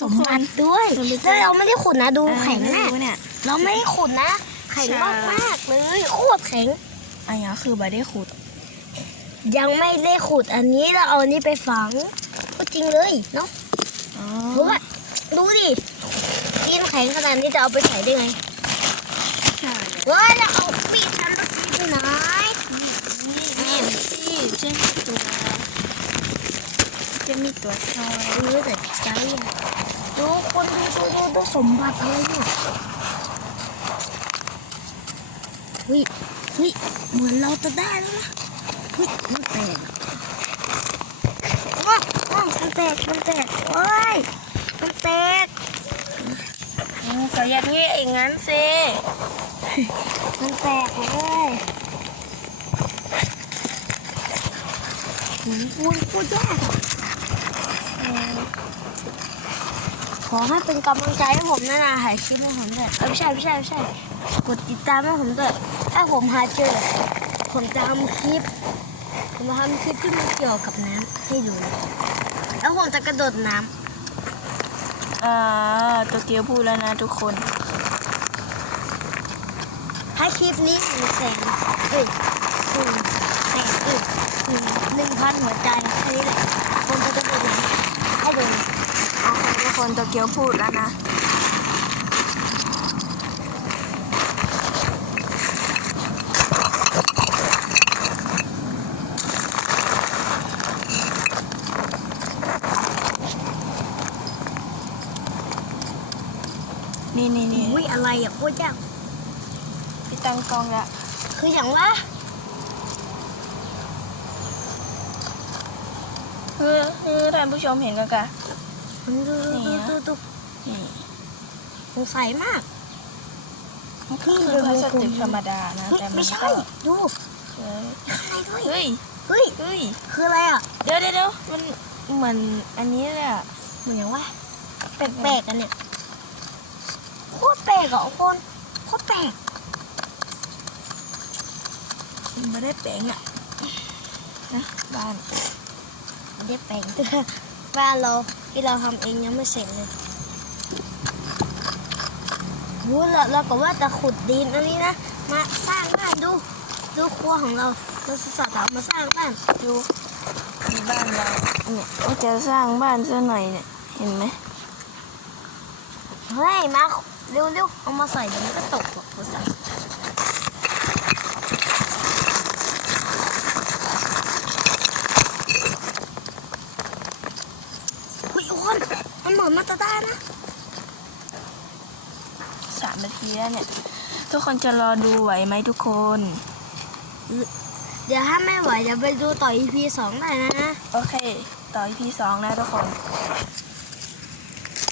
สมบัติด้วยแล้วเราไม่ได้ขุดนะดูแข็งอ่านะรู้เนี่ยเราไม่ได้ขุดนะ แข็งใช่มากมากๆเลยโคตรแข็งอันนี้คือไม่ได้ขุด ยังไม่ได้ขุดอันนี้เราเอาอันนี้ไปฝังก็จริงเลยเนาะอ๋อเพราะว่าดูดิกินแข็งขนาดนี้จะเอาไปใส่ได้ไงใช่เฮ้ยเราเอาปีกฉันเมื่อกี้ไปไหนนี่นี่สิเช่นตัวจะ มีตัวทอยดูแต่ใจอะดูคนดูดูดูดูสมบัติอะไรเนี่ยเฮ้ยเฮ้ยเหมือนเราจะได้แล้วนะเฮ้ยมันแตกว้าวว้าวมันแตกมันแตกโอ้ยมันแตกก็อย่างนี้เองงั้นสิมันแตกเลยหืมพูดพูดยากอะ ขอให้เป็นกำลังใจให้ผมนะนะถ่ายคลิปให้ผมด้วยเอ้ยไม่ใช่ไม่ใช่ไม่ใช่กดติดตามให้ผมด้วยถ้าผมหาเจอ ผมจะทำคลิป ผมจะทำคลิปที่มันเกี่ยวกับน้ำให้ดูแล้วผมจะกระโดดน้อ่าตัวเกียวพูดแล้วนะทุกคนำถ้าคลิปนี้หนึ่งแสนเอ้ยหนึ่งแสนเอ้ยหนึ่งหนึ่งพันหัวใจแค่นี้แหละผมจะกระโดดน้ำให้ดู เอา ค่ะทุกคนตัวเกียวพูดแล้วนะ นี่นี่นี่อุ้ยอะไรอะโคตรยากพี่ตั้งกล้องละคืออย่างว่าคือคือท่านผู้ชมเห็นกันกะ ดูดูนี่ดูอะดูดูนี่สงสัยมากมันคือพลาสติกธรรมดานะเฮ้ยแต่มัไม่นใช่ก็ดูเฮ้ยอะไรด้วยเฮ้ยเฮ้ยเฮ้ยคืออะไรอะเดี๋ยวเดี๋ยวเดี๋ยวมันเหมือนอันนี้เลยอะเหมือนอย่างว่าแปลกๆกันเนี่ยโคตรแปลกอะทุกคนโคตรแปลกมันไม่ได้แปลงอะนะบ้านไม่ได้แปลงบ้านเรา ที่เราทำเองยังไม่เสร็จเลยวู้เราเราก็ว่าจะขุดดินอันนี้นะ มาสร้างบ้านดู ดูครัวของเราเราจะสถามาสร้างบ้านดูบ้านเราเนี่ยว่าจะสร้างบ้านซะหน่อยเนี่ยเห็นไหมเฮ้ยมาเร็วๆเอามาใส่เดี๋ยวมันก็ตกหรอกกูใส่หุยอ้วน มันเหมือนมาตาด้านะสามนาทีแล้วเนี่ย ทุกคนจะรอดูไหวไหมทุกคน เดี๋ยวถ้าไม่ไหวเดี๋ยวไปดูต่อ EP สองได้นะ โอเค ต่อ EP สองนะทุกคน